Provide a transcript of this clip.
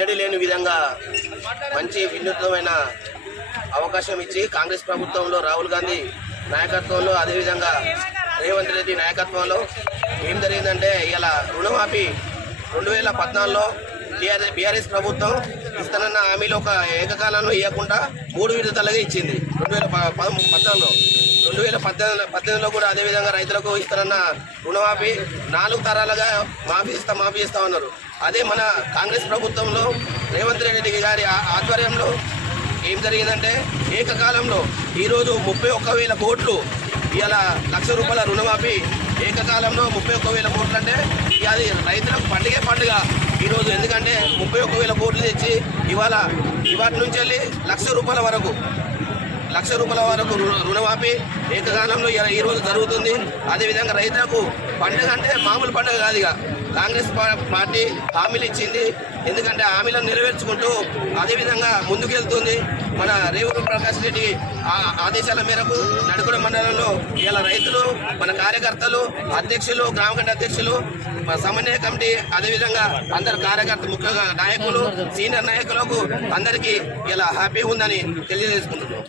లేని విధంగా మంచి వినూత్నమైన అవకాశం ఇచ్చి కాంగ్రెస్ ప్రభుత్వంలో రాహుల్ గాంధీ నాయకత్వంలో అదేవిధంగా రేవంత్ రెడ్డి నాయకత్వంలో ఏం జరిగిందంటే ఇలా రుణమాఫీ రెండు వేల పద్నాలుగులో టీఆర్ఎస్ బీఆర్ఎస్ ప్రభుత్వం ఇస్తానన్న హామీలో ఒక ఏకకాలంలో ఇవ్వకుండా మూడు విడతలుగా ఇచ్చింది. రెండు వేల పద్నాలుగులో. రెండు వేల పద్దెనిమిది పద్దెనిమిదిలో కూడా అదేవిధంగా రైతులకు ఇస్తారన్న రుణమాఫీ నాలుగు తరాలుగా మాఫీ ఇస్తా మాఫీ ఇస్తా ఉన్నారు. అదే మన కాంగ్రెస్ ప్రభుత్వంలో రేవంత్ రెడ్డి గారి ఆ- ఆధ్వర్యంలో ఏం జరిగిందంటే ఏకకాలంలో ఈరోజు ముప్పై ఒక్క వేల కోట్లు ఇవాళ లక్ష రూపాయల రుణమాఫీ ఏకకాలంలో ముప్పై ఒక్క వేల కోట్లు అంటే ఇక అది రైతులకు పండుగే పండుగ. ఈరోజు ఎందుకంటే ముప్పై ఒక్క వేల కోట్లు తెచ్చి ఇవాళ ఇవాటి నుంచి వెళ్ళి లక్ష రూపాయల వరకు లక్ష రూపాయల వరకు రుణమాఫీ ఏకకాలంలో ఈ- ఈ రోజు జరుగుతుంది. అదేవిధంగా రైతులకు పండుగ అంటే మామూలు పండుగ కాదు ఇక. కాంగ్రెస్ పార్టీ హామీలు ఇచ్చింది. ఎందుకంటే హామీలను నెరవేర్చుకుంటూ అదేవిధంగా ముందుకెళ్తుంది. మన రేవంత్ ప్రకాష్ రెడ్డి ఆ- ఆదేశాల మేరకు నడుకుల మండలంలో ఇలా రైతులు మన కార్యకర్తలు అధ్యక్షులు గ్రామ అధ్యక్షులు మన సమన్వయ కమిటీ అదేవిధంగా అందరు కార్యకర్తలు ముఖ్యంగా నాయకులు సీనియర్ నాయకులకు అందరికీ ఇలా హ్యాపీ ఉందని తెలియజేసుకుంటున్నాం.